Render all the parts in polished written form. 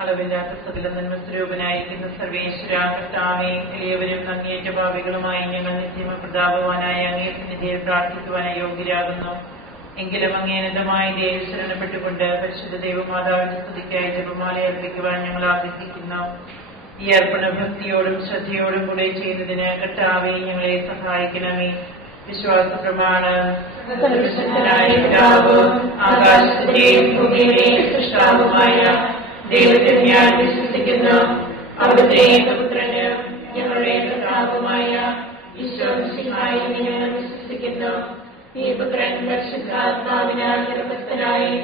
അളവില്ലാത്ത സകല നന്മസ്വരൂപനായിരിക്കുന്ന സർവേശ്വര കർത്താവേ, എളിയവരും അങ്ങേറ്റ ഭാവികളുമായി ഞങ്ങൾ നിത്യമ പ്രതാപവാനായ അങ്ങേ സന്നിധിയിൽ പ്രാർത്ഥിക്കുവാൻ യോഗ്യരാകുന്നു. എങ്കിലും അങ്ങേനതമായ ദേവി ശരണപ്പെട്ടുകൊണ്ട് പരിശുദ്ധ ദൈവമാതാവിന്റെ സ്തുതിക്കായി ജപമാല അർപ്പിക്കുവാൻ ഞങ്ങൾ ആഗ്രഹിക്കുന്നു. ഈ അർപ്പണ ഭക്തിയോടും ശ്രദ്ധയോടും കൂടെ ചെയ്യുന്നതിന് കർത്താവേ ഞങ്ങളെ സഹായിക്കണമേ. വിശ്വാസ പ്രമാണം. ആകാശത്തിന്റെയും ഭൂമിയുടെയും സൃഷ്ടാവുമായ ദൈവത്തിൽ ഞാൻ വിശ്വസിക്കുന്നു. അവിടുത്തെ ഏകപുത്രന് ഞങ്ങളുടെ കർത്താവുമായ ഈശോമിശിഹായിൽ ഞങ്ങൾ വിശ്വസിക്കുന്നു. ഈ പുത്രൻ പരിശുദ്ധാത്മാവിനാൽ ഗർഭസ്ഥനായി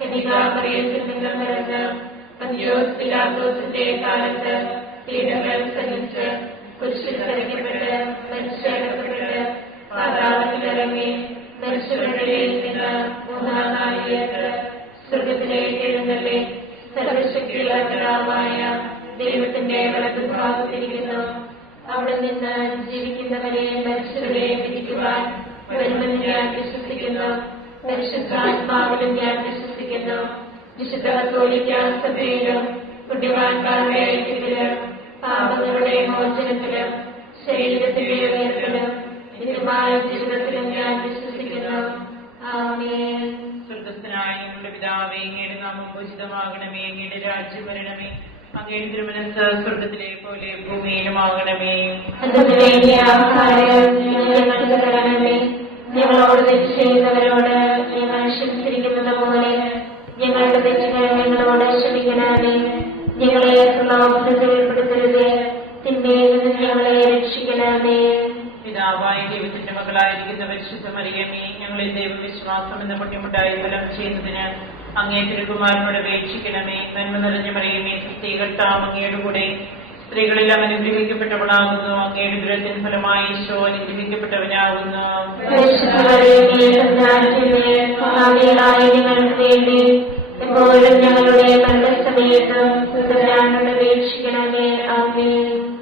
കന്യകാമറിയത്തിൽ നിന്ന് പിറന്ന് പന്തിയോസ് പിലാത്തോസിന്റെ കാലത്ത് പീഡകൾ സഹിച്ച് കുരിശിൽ തറയ്ക്കപ്പെട്ട് മരിച്ചടക്കപ്പെട്ട് പാതാളത്തിലിറങ്ങി മരിച്ചവരുടെ നിന്ന് മൂന്നാം നാളിലേക്ക് സ്വർഗത്തിലേക്ക് എഴുന്നള്ളി സർവശക്തിയുള്ള പിതാവായ ദൈവത്തിന്റെ വലതുഭാഗത്തിരിക്കുന്നു. അവിടെ നിന്ന് ജീവിക്കുന്നവരെ മരിച്ചവരെ വിധിക്കുവാൻ വരുമെന്ന് ഞാൻ വിശ്വസിക്കുന്നു. പരിശുദ്ധാത്മാവിലും ഞാൻ വിശ്വസിക്കുന്നു. വിശുദ്ധ കത്തോലിക്കാ സഭയിലും പുണ്യവാന്മാരുടെ ഐക്യത്തിലും പാപങ്ങളുടെ മോചനത്തിലും ശരീരത്തിലെ ഉയർത്തലും നിത്യമായ ജീവിതത്തിലും ഞാൻ വിശ്വസിക്കുന്നു. ആമേൻ. സ്വർഗ്ഗസ്ഥനായ ഞങ്ങളുടെ പിതാവേ, അങ്ങയുടെ നാമം പൂജിതമാകണമേ. അങ്ങയുടെ രാജ്യം വരണമേ. അങ്ങയുടെ തിരുമനസ്സ് സ്വർഗ്ഗത്തിലെ പോലെ ഭൂമിയിലുമാകണമേ. ഞങ്ങളോട് തെറ്റ് ചെയ്യുന്നവരോട് ഞങ്ങൾ ക്ഷമിച്ചിരിക്കുന്നത് പോലെ ഞങ്ങളുടെ തെറ്റുകൾ ഞങ്ങളോട് ക്ഷമിക്കണമേ. ഞങ്ങളെ പ്രലോഭനത്തിൽ ഉൾപ്പെടുത്തരുതേ, തിന്മയിൽ നിന്ന് ഞങ്ങളെ രക്ഷിക്കണമേ. പിതാവായ ദൈവത്തിന്റെ മകളായിരിക്കുന്ന പരിശുദ്ധ മറിയമേ, ഞങ്ങളിൽ ദൈവവിശ്വാസം എന്ന പുണ്യമുണ്ടായി ഫലം ചെയ്യുന്നതിന് അങ്ങേ തിരുകുമാരനോട് അപേക്ഷിക്കണമേ. നന്മ നിറഞ്ഞ മറിയമേ, സ്ത്രീകർത്താവ് അങ്ങയുടെ കൂടെ സ്ത്രീകളെല്ലാം അനുഗ്രഹിക്കപ്പെട്ടവളാകുന്നു. അങ്ങയുടെ ദുരത്തിൻ ഫലമായി ഈശോ അനുഗ്രഹിക്കപ്പെട്ടവനാകുന്നു.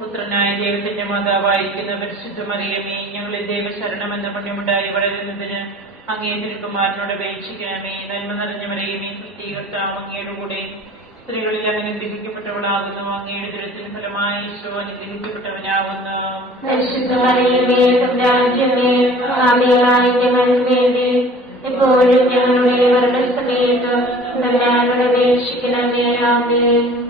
പുത്രനായ ദൈവത്തിന്റെ മാതാവായിരിക്കുന്ന പരിശുദ്ധ മറിയമേ, ഞങ്ങളിൽ ദൈവശരണം എന്ന പുണ്യമുണ്ടായി വളരുന്നതിന് അങ്ങേ തിരുകുമാരനോട് അപേക്ഷിക്കണമേ. നന്മ നിറഞ്ഞ മറിയമേ, സ്ത്രീകർത്താവ് അങ്ങയുടെ കൂടെ സ്ത്രീകളിൽ അനുഗ്രഹിക്കപ്പെട്ടവളാകുന്നു. അങ്ങയുടെ ദുരത്തിന് ഫലമായി ഈശോ അനുഗ്രഹിക്കപ്പെട്ടവനാകുന്നു.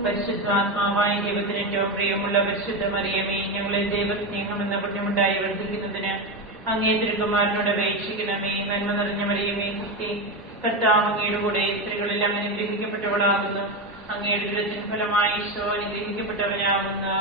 പരിശുദ്ധാത്മാവായ ദൈവത്തിന് ഏറ്റവും പ്രിയമുള്ള പരിശുദ്ധ മറിയമേ, ഞങ്ങളിൽ ദൈവസ്നേഹം എന്ന പുണ്യമുണ്ടായി വർദ്ധിക്കുന്നതിന് അങ്ങേ തിരുകുമാരനോട് അപേക്ഷിക്കണമേ. നന്മ നിറഞ്ഞ മറിയമേ, സ്തുതി. കർത്താവ് അങ്ങയുടെ കൂടെ സ്ത്രീകളെല്ലാം അനുഗ്രഹിക്കപ്പെട്ടവളാകുന്നു. അങ്ങയുടെ ദുരത്തിന് ഫലമായി ഈശോ അനുഗ്രഹിക്കപ്പെട്ടവനാകുന്നു.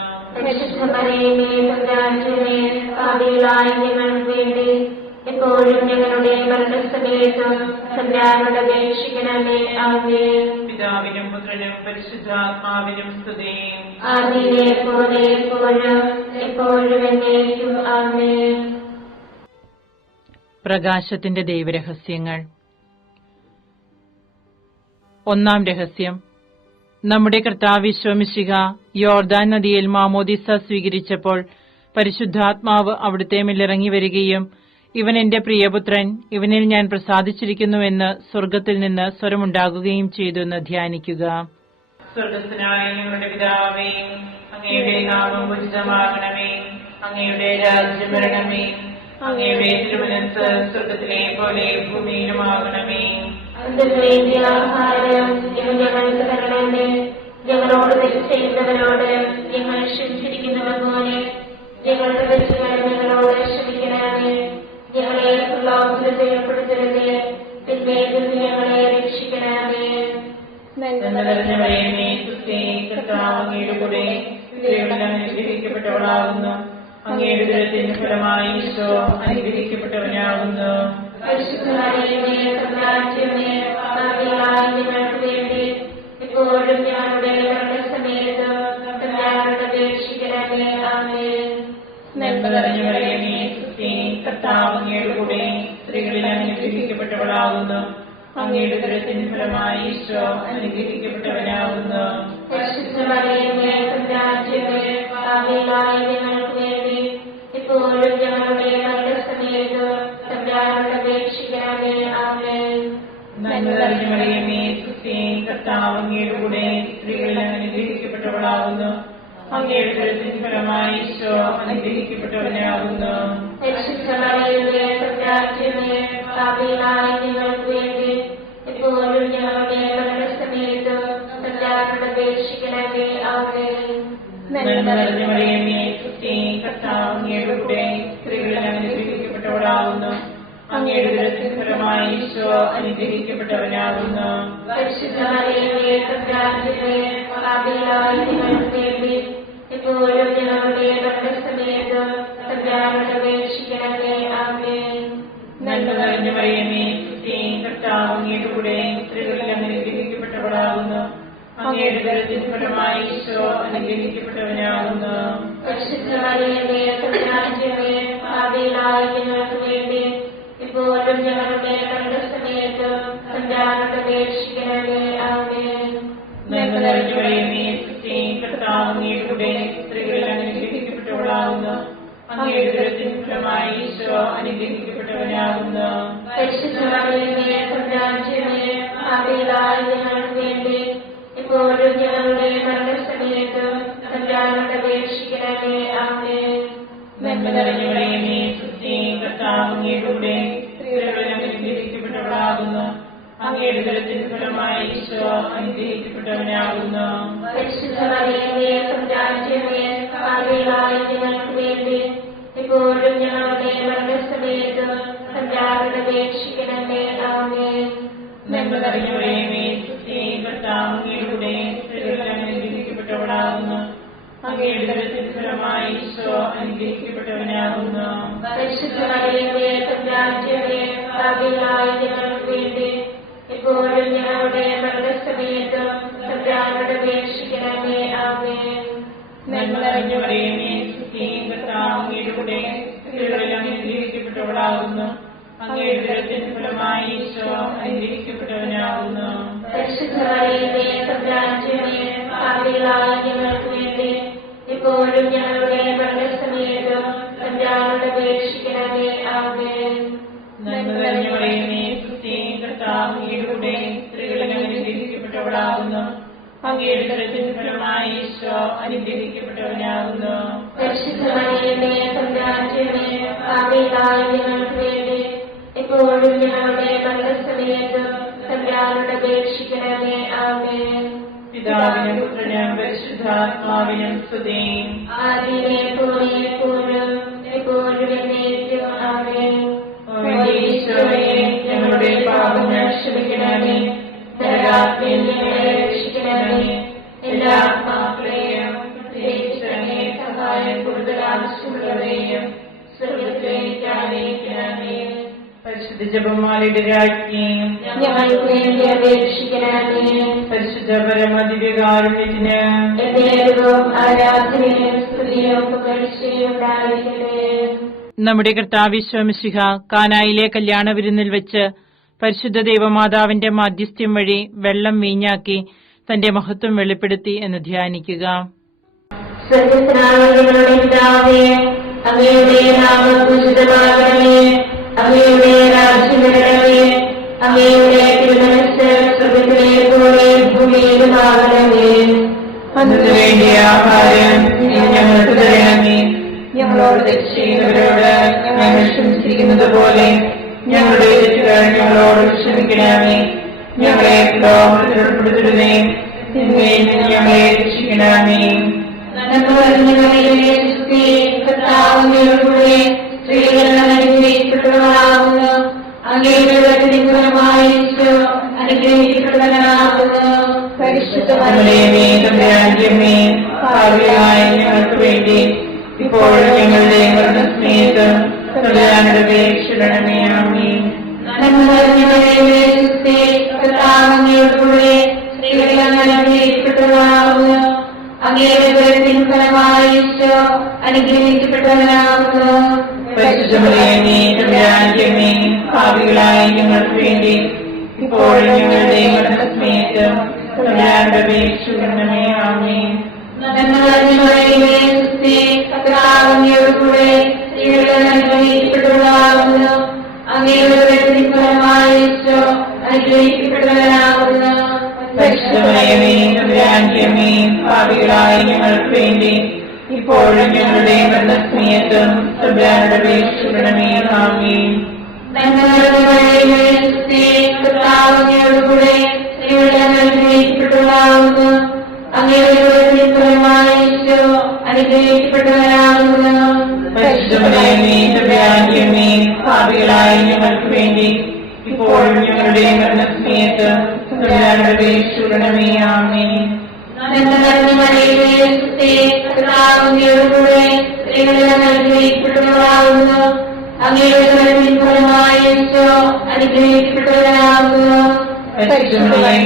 എപ്പോഴും ഞങ്ങളുടെ മരണസമയത്തും തമ്പുരാനോട് അപേക്ഷിക്കണമേ. ആമേൻ. പിതാവിനും പുത്രനും പരിശുദ്ധാത്മാവിനും സ്തുതി. ആദിയിലെ പോലെ എപ്പോഴും എപ്പോഴും എന്നേക്കും. ആമേൻ. പ്രകാശത്തിന്റെ ദൈവരഹസ്യങ്ങൾ. ഒന്നാം രഹസ്യം. നമ്മുടെ കർത്താവ് ഈശോ മിശിഹ യോർദാൻ നദിയിൽ മാമോദിസ സ്വീകരിച്ചപ്പോൾ പരിശുദ്ധാത്മാവ് അവിടുത്തെ മേലിറങ്ങി വരികയും ഇവൻ എന്റെ പ്രിയപുത്രൻ, ഇവനിൽ ഞാൻ പ്രസാദിച്ചിരിക്കുന്നുവെന്ന് സ്വർഗ്ഗത്തിൽ നിന്ന് സ്വരമുണ്ടാകുകയും ചെയ്തു എന്ന് ധ്യാനിക്കുക. സ്വർഗ്ഗസ്ഥനായ ഞങ്ങളുടെ പിതാവേ, അങ്ങയുടെ നാമം പൂജിതമാകണമേ. അങ്ങയുടെ രാജ്യം വരണമേ. അങ്ങയുടെ തിരുമനസ്സ് സ്വർഗ്ഗത്തിലെ പോലെ ഭൂമിയിലുമാകണമേ. ഞങ്ങൾക്ക് തരണമേ. ഞങ്ങളോട് തെറ്റ് ചെയ്യുന്നവരോട് ഞങ്ങൾ ക്ഷമിച്ചിരിക്കുന്നത് പോലെ ഞങ്ങളുടെ തെറ്റുകൾ ഞങ്ങളോട് ക്ഷമിക്കണമേ. ഞങ്ങളെ പ്രലോഭനത്തിൽ ഉൾപ്പെടുത്തരുതേ, തിന്മയിൽ നിന്ന് ഞങ്ങളെ രക്ഷിക്കണമേ. അങ്ങയുടെ കൂടെ സ്ത്രീകളെല്ലാം അനുഗ്രഹിക്കപ്പെട്ടവളാകുന്നു. അങ്ങയുടെ ദുരത്തിന് ഫലമായി ഈശോ അനുഗ്രഹിക്കപ്പെട്ടവനാകുന്നു. എപ്പോഴും ഞങ്ങളുടെ മരണസമയത്ത് തമ്പുരാനോട് അപേക്ഷിക്കണമേ. ആമേൻ. നന്മ നിറഞ്ഞ മറിയമേ, സ്തുതി. കർത്താവ് അങ്ങയുടെ കൂടെ സ്ത്രീകളിൽ അനുഗ്രഹിക്കപ്പെട്ടവളാകുന്നു. അങ്ങയുടെ ദുരത്തിന് ഫലമായി ഈശോ അനുഗ്രഹിക്കപ്പെട്ടവനാകുന്നു. എപ്പോഴും ഞങ്ങളുടെ മരണസമയത്ത് തമ്പുരാനോട് അപേക്ഷിക്കണമേ. ആമേൻ. നന്മ നിറഞ്ഞ മറിയമേ, സ്തുതി. കർത്താവ് അങ്ങയുടെ കൂടെ സ്ത്രീകളിൽ ഫലമാകുന്നു. അങ്ങയുടെ ഉദരത്തിൻ ഫലമായി ഈശോ അനുഗ്രഹിക്കപ്പെട്ടവനാകുന്നു. പരിശുദ്ധ മറിയമേ തമ്പുരാന്റമ്മേ, പാപികളായ ഞങ്ങൾക്ക് വേണ്ടി ഇപ്പോഴും ഞങ്ങളുടെ മരണസമയത്തും തമ്പുരാനോട് അപേക്ഷിക്കണമേ. ആമേൻ. നന്മ നിറഞ്ഞ മറിയമേ, സ്തുതി. കർത്താവ് അങ്ങയുടെ കൂടെ സ്ത്രീകളിൽ അനുഗ്രഹിക്കപ്പെട്ടവളാകുന്നു. അങ്ങയുടെ ഉദരത്തിൻ ഫലമായി ഈശോ അനുഗ്രഹിക്കപ്പെട്ടവനാകുന്നു. പരിശുദ്ധ മറിയമേ തമ്പുരാന്റമ്മേ, പാപികളായ ഞങ്ങൾക്ക് വേണ്ടി ഇപ്പോഴും ഞങ്ങളുടെ മരണസമയത്തും തമ്പുരാനോട് അപേക്ഷിക്കണമേ. ആമേൻ. നന്മ നിറഞ്ഞ മറിയമേ, സ്തുതി. കർത്താവ് അങ്ങയുടെ കൂടെ സ്ത്രീകളിൽ അനുഗ്രഹിക്കപ്പെട്ടവളാകുന്നു. അങ്ങയുടെ ഉദരത്തിൻ ഫലമായി ഈശോ അനുഗ്രഹിക്കപ്പെട്ടവനാകുന്നു. പരിശുദ്ധ മറിയമേ തമ്പുരാന്റമ്മേ, പാപികളായ ഞങ്ങൾക്ക് വേണ്ടി ഇപ്പോഴും ഞങ്ങളുടെ മരണസമയത്തും തമ്പുരാനോട് അപേക്ഷിക്കണമേ. ആമേൻ. നന്മ നിറഞ്ഞ മറിയമേ, സ്തുതി. കർത്താവ് അങ്ങയുടെ കൂടെ സ്ത്രീകളിൽ അനുഗ്രഹിക്കപ്പെട്ടവളാകുന്നു. അങ്ങയുടെ ഉദരത്തിൻ ഫലമായി ഈശോ അനുഗ്രഹിക്കപ്പെട്ടവനാകുന്നു. പരിശുദ്ധ മറിയമേ തമ്പുരാന്റമ്മേ, പാപികളായ ഞങ്ങൾക്ക് വേണ്ടി ഇപ്പോഴും ഞങ്ങളുടെ മരണസമയത്തും തമ്പുരാനോട് അപേക്ഷിക്കണമേ. ആമേൻ. നന്മ നിറഞ്ഞ മറിയമേ, സ്തുതി. കർത്താവ് അങ്ങയുടെ കൂടെ സ്ത്രീകളിൽ അനുഗ്രഹിക്കപ്പെട്ടവളാകുന്നു. അങ്ങയുടെ ഉദരത്തിൻ ഫലമായി ഈശോ അനുഗ്രഹിക്കപ്പെട്ടവനാകുന്നു. പരിശുദ്ധ മറിയമേ തമ്പുരാന്റമ്മേ, പാപികളായ ഞങ്ങൾക്ക് വേണ്ടി ഇപ്പോഴും ഞങ്ങളുടെ മരണസമയത്തും തമ്പുരാനോട് അപേക്ഷിക്കണമേ. ആമേൻ. നന്മ നിറഞ്ഞ മറിയമേ, സ്തുതി. കർത്താവ് അങ്ങയുടെ കൂടെ സ്ത്രീകളിൽ അനുഗ്രഹിക്കപ്പെട്ടവളാകുന്നു. അങ്ങയുടെ ഉദരത്തിൻ ഫലമായി ഈശോ അനുഗ്രഹിക്കപ്പെട്ടവനാകുന്നു. പരിശുദ്ധ മറിയമേ തമ്പുരാന്റമ്മേ, പാപികളായ ഞങ്ങൾക്ക് വേണ്ടി ഇപ്പോഴും ഞങ്ങളുടെ മരണസമയത്തും തമ്പുരാനോട് അപേക്ഷിക്കണമേ. ആമേൻ. നന്മ നിറഞ്ഞ മറിയമേ, സ്തുതി. കർത്താവ് അങ്ങയുടെ കൂടെ സ്ത്രീകളിൽ അനുഗ്രഹിക്കപ്പെട്ടവളാകുന്നു. അങ്ങയുടെ ഉദരത്തിൻ ഫലമായി ഈശോ അനുഗ്രഹിക്കപ്പെട്ടവനാകുന്നു. പരിശുദ്ധ മറിയമേ തമ്പുരാന്റമ്മേ, പാപികളായ ഞങ്ങൾക്ക് വേണ്ടി ഇപ്പോഴും ഞങ്ങളുടെ മരണസമയത്തും തമ്പുരാനോട് അപേക്ഷിക്കണമേ. ആമേൻ. നന്മ നിറഞ്ഞ മറിയമേ, സ്തുതി. കർത്താവ് അങ്ങയുടെ കൂടെ സ്ത്രീകളിൽ അനുഗ്രഹിക്കപ്പെട്ടവളാകുന്നു. അങ്ങയുടെ ഉദരത്തിൻ ഫലമായി ഈശോ അനുഗ്രഹിക്കപ്പെട്ടവനാകുന്നു. പരിശുദ്ധ മറിയമേ തമ്പുരാന്റമ്മേ, പാപികളായ ഞങ്ങൾക്ക് വേണ്ടി ഇപ്പോഴും ഞങ്ങളുടെ മരണസമയത്തും തമ്പുരാനോട് അപേക്ഷിക്കണമേ. ആമേൻ. പിതാവിനും പുത്രനും പരിശുദ്ധാത്മാവിനും സ്തുതി. ആദിയിലെ പോലെ എപ്പോഴും എപ്പോഴും എന്നേക്കും. ആമേൻ. ഈശോയെ, ഞങ്ങളുടെ പാപങ്ങൾ ക്ഷമിക്കണമേ. നരകാഗ്നിയിൽ ഞങ്ങളെ രക്ഷിക്കണമേ. എല്ലാ ആത്മാക്കളെയും പ്രത്യേകിച്ച് അങ്ങേ സഹായം കൂടുതൽ ആവശ്യമുള്ളവരെയും സ്വർഗ്ഗത്തിലേക്ക് ആനയിക്കണമേ. പരിശുദ്ധ ജപമാലയുടെ രാജ്ഞിയും ഞങ്ങൾക്ക് വേണ്ടി അപേക്ഷിക്കണമേ. പരിശുദ്ധ പരമദിവ്യകാരുണ്യത്തിന് എന്നേരവും ആരാധനയും സ്തുതിയും പുകഴ്ചയും ഉണ്ടായിരിക്കട്ടെ. നമ്മുടെ കർത്താവ് ഈശോ മിശിഹ കാനായിലെ കല്യാണ വിരുന്നിൽ വെച്ച് പരിശുദ്ധ ദൈവമാതാവിന്റെ മാധ്യസ്ഥ്യം വഴി വെള്ളം വീഞ്ഞാക്കി തന്റെ മഹത്വം വെളിപ്പെടുത്തി എന്ന് ധ്യാനിക്കുക. സ്വർഗ്ഗസ്ഥനായ ഞങ്ങളുടെ പിതാവേ, അങ്ങയുടെ നാമം പൂജിതമാകണമേ. അങ്ങയുടെ രാജ്യം വരണമേ. അങ്ങയുടെ തിരുമനസ്സ് സ്വർഗ്ഗത്തിലെ പോലെ ഭൂമിയിലുമാകണമേ. അന്നു വേണ്ടിയ ആഹാരം ഞങ്ങൾക്ക് തരണമേ. ഞങ്ങളോട് തെറ്റ് ചെയ്യുന്നവരോട് ഞങ്ങൾ ക്ഷമിച്ചിരിക്കുന്നത് പോലെ ഞങ്ങളുടെ തെറ്റുകൾ ഞങ്ങളോട് ക്ഷമിക്കണമേ. ഞങ്ങളെ പ്രലോഭനത്തിൽ ഉൾപ്പെടുത്തരുതേ, തിന്മയിൽ നിന്ന് ഞങ്ങളെ രക്ഷിക്കണമേ. നന്മ നിറഞ്ഞ മറിയമേ, സ്തുതി. കർത്താവ് അങ്ങയുടെ കൂടെ സ്ത്രീകൾ അനുഗ്രഹിക്കപ്പെട്ടവളാകുന്നു. അങ്ങയുടെ ഉദരത്തിൻ ഫലമായി ഈശോ അനുഗ്രഹിക്കപ്പെട്ടവനാകുന്നു. പരിശുദ്ധ മറിയമേ, തമ്പുരാന്റമ്മേ, പാപികളായ ഞങ്ങൾക്ക് വേണ്ടി ഇപ്പോഴും ഞങ്ങളുടെ മരണസമയത്ത് തമ്പുരാനോട് അപേക്ഷിക്കണമേ. ആമേൻ. നന്മ നിറഞ്ഞ മറിയമേ, സ്തുതി. കർത്താവ് അങ്ങയുടെ കൂടെ സ്ത്രീകൾ അനുഗ്രഹിക്കപ്പെട്ടവളാകുന്നു. അങ്ങയുടെ ഉദരത്തിൻ ഫലമായി ഈശോ അനുഗ്രഹിക്കപ്പെട്ടവനാകുന്നു. പരിശുദ്ധ മറിയമേ, തമ്പുരാന്റമ്മേ, പാപികളായ ഞങ്ങൾക്ക് വേണ്ടി ഇപ്പോഴും ഞങ്ങളുടെ മരണസമയത്ത് തമ്പുരാനോട് അപേക്ഷിക്കണമേ. ആമേൻ. നന്മ നിറഞ്ഞ മറിയമേ, സ്തുതി. കർത്താവ് അങ്ങയുടെ കൂടെ സ്ത്രീകൾ അനുഗ്രഹിക്കപ്പെട്ടവളാകുന്നു. അങ്ങയുടെ ഉദരത്തിൻ ഫലമായി ഈശോ അനുഗ്രഹിക്കപ്പെട്ടവനാകുന്നു. പരിശുദ്ധ മറിയമേ, തമ്പുരാന്റമ്മേ, പാപികളായ ഞങ്ങൾക്ക് വേണ്ടി ഇപ്പോഴും ഞങ്ങളുടെ മരണസമയത്തും തമ്പുരാനോട് അപേക്ഷിക്കണമേ. ആമേൻ. പാപികളായ ഞങ്ങൾക്ക് വേണ്ടി ഇപ്പോഴും ഞങ്ങളുടെ മരണസമയത്ത് തമ്പുരാനോട് അപേക്ഷിക്കണമേ. ആമേൻ. പാപികളായ ഞങ്ങൾക്ക് വേണ്ടി ഇപ്പോഴും ഞങ്ങളുടെ മരണസമയത്ത്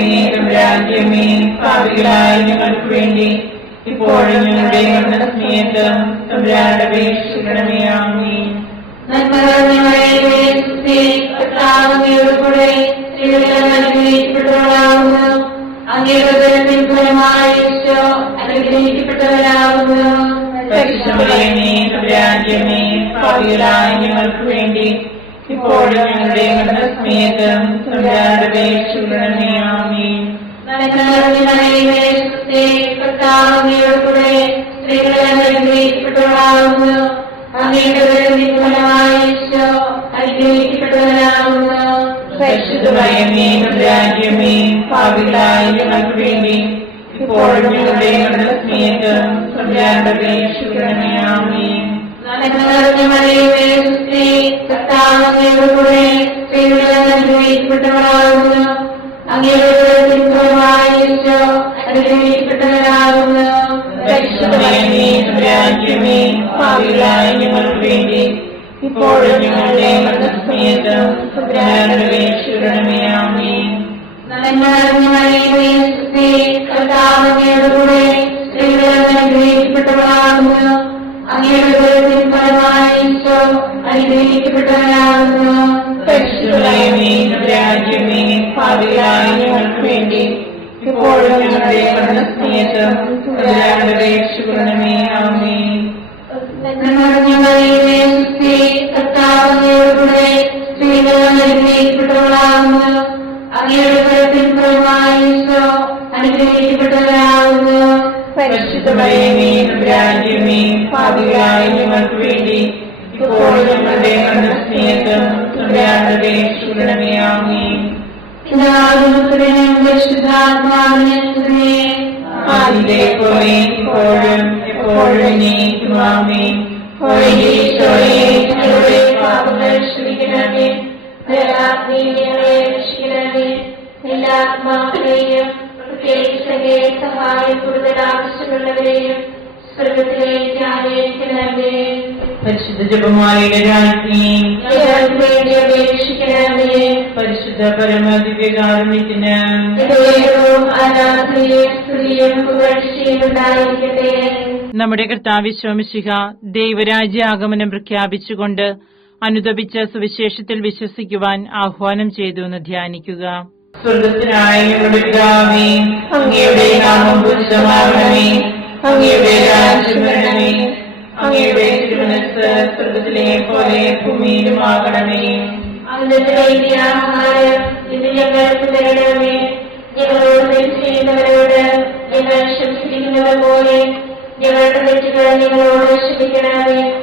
തമ്പുരാനോട് അപേക്ഷിക്കണമേ. ആമേൻ. പാപികളായ ഞങ്ങൾക്ക് വേണ്ടി ഇപ്പോഴും ഞങ്ങളുടെ മരണസമയത്ത് തമ്പുരാനോട് അപേക്ഷിക്കണമേ. ആമേൻ. പാപികളായ ഞങ്ങൾക്ക് വേണ്ടി ഇപ്പോഴും ഞങ്ങളുടെ മരണസമയത്ത് തമ്പുരാനോട് അപേക്ഷിക്കണമേ. ആമേൻ. പാപികളായ ഞങ്ങൾക്ക് വേണ്ടി ഇപ്പോഴും ഞങ്ങളുടെ മരണസമയത്ത് തമ്പുരാനോട് അപേക്ഷിക്കണമേ. ആമേൻ. പാപികളായ ഞങ്ങൾക്ക് വേണ്ടി ഇപ്പോഴും ഞങ്ങളുടെ മരണസമയത്ത് തമ്പുരാനോട് അപേക്ഷിക്കണമേ. ആമേൻ. പാപികളായ ഞങ്ങൾക്ക് വേണ്ടി ഇപ്പോഴും ഞങ്ങളുടെ മരണസമയത്ത് തമ്പുരാനോട് അപേക്ഷിക്കണമേ. ആമേൻ. ആദിയിലെ പോലെ ഇപ്പോഴും എപ്പോഴും എന്നേക്കും. ആമേൻ. ഞങ്ങളുടെ പാപങ്ങൾ ക്ഷമിക്കണമേ. എല്ലാ ആത്മാക്കളെയും പ്രത്യേകിച്ച് സഹായം കൂടുതൽ ആവശ്യമുള്ളവരെയും സ്വർഗത്തിലേക്ക് ആനയിക്കണമേ. പരിശുദ്ധ ജപമാലയുടെ രാജ്ഞി വേണ്ടി അപേക്ഷിക്കണമേ. പരിശുദ്ധ പരമദിവ്യകാരുണ്യത്തിന് നമ്മുടെ കർത്താവ് ശോമിശിഹ ദൈവരാജ്യ ആഗമനം പ്രഖ്യാപിച്ചുകൊണ്ട് അനുദപിച്ച സുവിശേഷത്തിൽ വിശ്വസിക്കുവാൻ ആഹ്വാനം ചെയ്തു എന്ന് ധ്യാനിക്കുക. സ്വർഗത്തിനായ ഞങ്ങളുടെ പിതാവേ, അങ്ങയുടെ നാമം പൂജിതമാകണമേ. അങ്ങയുടെ രാജ്യം വരണമേ. അങ്ങയുടെ തിരുമനസ്സ് സ്വർഗത്തിലെ പോലെ ഭൂമിയിലുമാകണമേ. ആഹാരം ഇത് ഞങ്ങൾക്ക് തരണമേ. ഞങ്ങളോട് തെറ്റ് ചെയ്യുന്നവരോട് ഞങ്ങൾ ക്ഷമിച്ചിരിക്കുന്നത് പോലെ ഞങ്ങളുടെ തെറ്റുകൾ ഞങ്ങളോട് ക്ഷമിക്കണമേ.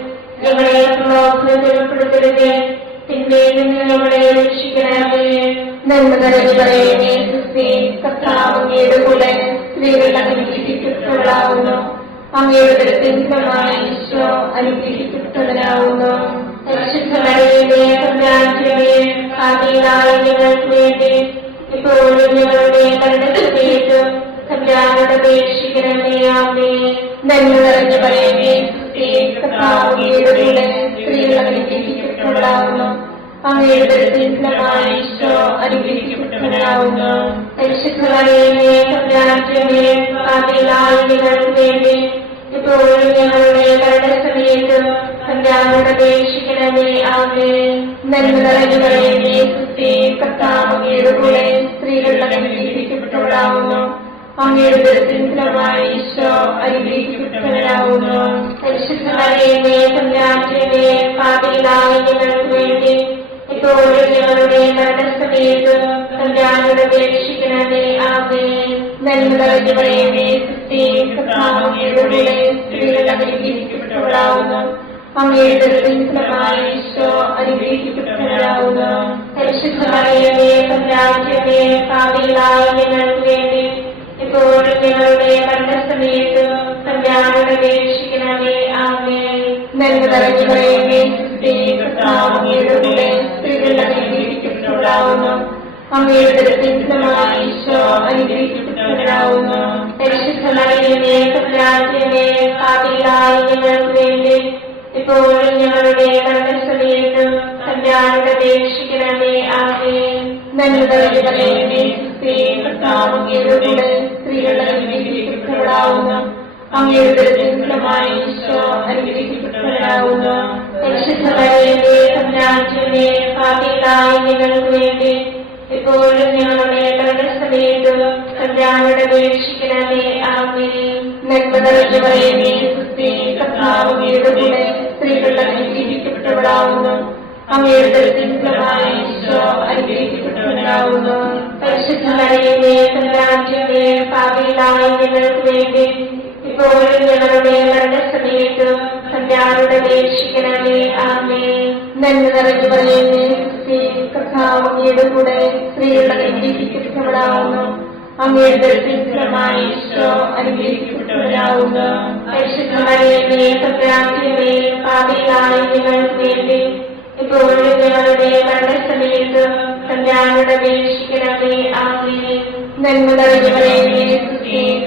ഞങ്ങളെ പ്രലോഭനത്തിൽ ഉൾപ്പെടുത്തരുത്, തിന്മയിൽ നിന്ന് ഞങ്ങളെ രക്ഷിക്കണമേ. നന്മ നിറഞ്ഞു പറയുന്നേ ക്രിസ്തേ, കർത്താവ് അങ്ങയുടെ കൂടെ സ്ത്രീകൾ അനുഗ്രഹിക്കപ്പെട്ടവളാവുന്നു. അങ്ങയുടെ ദരത്തിൻ ഫലമായി ഈശോ അനുഗ്രഹിക്കപ്പെട്ടവനാവുന്നു. പരിശുദ്ധ മറിയമേ, തമ്പുരാന്റമ്മേ, പാപികളായ ഞങ്ങൾക്ക് വേണ്ടി ഇപ്പോഴും ഞങ്ങളുടെ മരണസമയത്തും തമ്പുരാനോട് അപേക്ഷിക്കണമേ. ആമേൻ. നന്മ നിറഞ്ഞു പറയുന്നേ ക്രിസ്തേ, കർത്താവ് അങ്ങയുടെ കൂടെ സ്ത്രീകൾ അനുഗ്രഹിക്കപ്പെട്ടവളാവുന്നു. അങ്ങയുടെ ദരത്തിൻ ഫലമായി ഈശോ അനുഗ്രഹിക്കപ്പെട്ടവനാവുന്നു. പരിശുദ്ധ മറിയമേ, തമ്പുരാന്റമ്മേ, പാപികളായ ഞങ്ങൾക്ക് വേണ്ടി ഇപ്പോഴും ഞങ്ങളുടെ മരണസമയത്തും തമ്പുരാനോട് അപേക്ഷിക്കണമേ. ആമേൻ. നന്മ നിറഞ്ഞു പറയുന്നേ ക്രിസ്തേ, കർത്താവ് അങ്ങയുടെ കൂടെ സ്ത്രീകൾ അനുഗ്രഹിക്കപ്പെട്ടവളാവുന്നു. അങ്ങയുടെ ദരത്തിൻ ഫലമായി ഈശോ അനുഗ്രഹിക്കപ്പെട്ടവനാവുന്നു. പരിശുദ്ധ മറിയമേ, തമ്പുരാന്റമ്മേ, പാപികളായ ഞങ്ങൾക്ക് വേണ്ടി ഇപ്പോഴും ഞങ്ങളുടെ മരണസമയത്തും തമ്പുരാനോട് അപേക്ഷിക്കണമേ. ആമേൻ. നന്മ നിറഞ്ഞു പറയുന്നേ ക്രിസ്തേ, കർത്താവ് അങ്ങയുടെ കൂടെ സ്ത്രീകൾ അനുഗ്രഹിക്കപ്പെട്ടവളാകുന്നു. അങ്ങയുടെ ഫലമായ ഈശോ അനുഗ്രഹിക്കപ്പെട്ടവരാകുന്നു. പരിശുദ്ധ മറിയമേ തമ്പുരാന്റമ്മേ, പാപികളായ ഞങ്ങൾക്ക് വേണ്ടി ഇപ്പോഴും ഞങ്ങളുടെ മരണസമയത്ത് തമ്പുരാനോട് അപേക്ഷിക്കണമേ. ആമേൻ. നന്മ നിറഞ്ഞ മറിയമേ, കർത്താവ് അങ്ങയുടെ കൂടെ സ്ത്രീകൾ അനുഗ്രഹിക്കപ്പെട്ടവളാകുന്നു. അങ്ങയുടെ ഫലമായ ഈശോ അനുഗ്രഹിക്കപ്പെട്ടവരാകുന്നു. പരിശുദ്ധ മറിയമേ തമ്പുരാന്റമ്മേ, പാപികളായ ഞങ്ങൾക്ക് വേണ്ടി ഇപ്പോഴും ഞങ്ങളുടെ മരണസമയത്ത് തമ്പുരാനോട് അപേക്ഷിക്കണമേ. ആമേൻ. നന്മ നിറഞ്ഞ മറിയമേ, കർത്താവ് അങ്ങയുടെ കൂടെ സ്ത്രീകൾ അനുഗ്രഹിക്കപ്പെട്ടവളാകുന്നു. അങ്ങയുടെ ഫലമായ ഈശോ അനുഗ്രഹിക്കപ്പെട്ടവരാകുന്നു. പരിശുദ്ധ മറിയമേ തമ്പുരാന്റമ്മേ, പാപികളായ ഞങ്ങൾക്ക് വേണ്ടി ഇപ്പോഴും ഞങ്ങളുടെ മരണസമയത്ത് തമ്പുരാനോട് അപേക്ഷിക്കണമേ. ആമേൻ. നന്മ നിറഞ്ഞ മറിയമേ, കർത്താവ് അങ്ങയുടെ കൂടെ സ്ത്രീകൾ അനുഗ്രഹിക്കപ്പെട്ടവളാകുന്നു. അങ്ങയുടെ ഫലമായ ഈശോ അനുഗ്രഹിക്കപ്പെട്ടവരാകുന്നു. പരിശുദ്ധ മറിയമേ തമ്പുരാന്റമ്മേ, പാപികളായ ഞങ്ങൾക്ക് വേണ്ടി ഇപ്പോഴും ഞങ്ങളുടെ മരണസമയത്ത് തമ്പുരാനോട് അപേക്ഷിക്കണമേ. ആമേൻ. നന്മ നിറഞ്ഞ മറിയമേ, കർത്താവ് അങ്ങയുടെ കൂടെ സ്ത്രീകൾ അനുഗ്രഹിക്കപ്പെട്ടവളാകുന്നു. അങ്ങയുടെ ഫലമായ ഈശോ അനുഗ്രഹിക്കപ്പെട്ടവരാകുന്നു. പരിശുദ്ധ മറിയമേ തമ്പുരാന്റമ്മേ, പാപികളായ ഞങ്ങൾക്ക് വേണ്ടി ഇപ്പോഴും ഞങ്ങളുടെ മരണസമയത്ത് തമ്പുരാനോട് അപേക്ഷിക്കണമേ. ആമേൻ. നന്മ നിറഞ്ഞ മറിയമേ,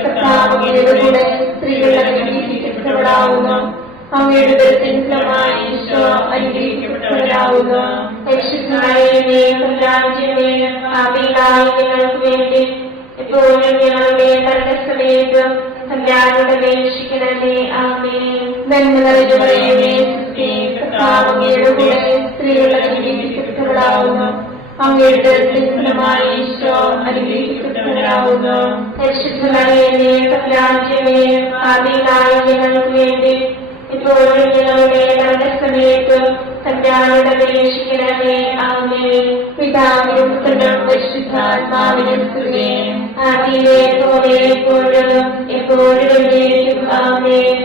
കർത്താവ് അങ്ങയുടെ കൂടെ സ്ത്രീകൾ അനുഗ്രഹിക്കപ്പെട്ടവളാകുന്നു. അങ്ങയുടെ ഫലമായ ഈശോ അനുഗ്രഹിക്കപ്പെട്ടവരാകുന്നു. പരിശുദ്ധ മറിയമേ തമ്പുരാന്റമ്മേ, പാപികളായ ഞങ്ങൾക്ക് വേണ്ടി ഇപ്പോഴും ഞങ്ങളുടെ മരണസമയത്ത് തമ്പുരാനോട് അപേക്ഷിക്കണമേ. ആമേൻ. നന്മ നിറഞ്ഞ മറിയമേ, കർത്താവ് അങ്ങയുടെ കൂടെ സ്ത്രീകൾ അനുഗ്രഹിക്കപ്പെട്ടവളാകുന്നു. അങ്ങയുടെ ഫലമായ ഈശോ അനുഗ്രഹിക്കപ്പെട്ടവരാകുന്നു. പരിശുദ്ധ മറിയമേ തമ്പുരാന്റമ്മേ, പാപികളായ ഞങ്ങൾക്ക് വേണ്ടി ഇപ്പോഴും ഞങ്ങളുടെ മരണസമയത്ത് തമ്പുരാനോട് അപേക്ഷിക്കണമേ. ആമേൻ. പിതാവിനും പുത്രനും പരിശുദ്ധാത്മാവിനും സ്തുതി. ആദിയിലെ പോലെ എപ്പോഴും എപ്പോഴും എന്നേക്കും. ആമേൻ.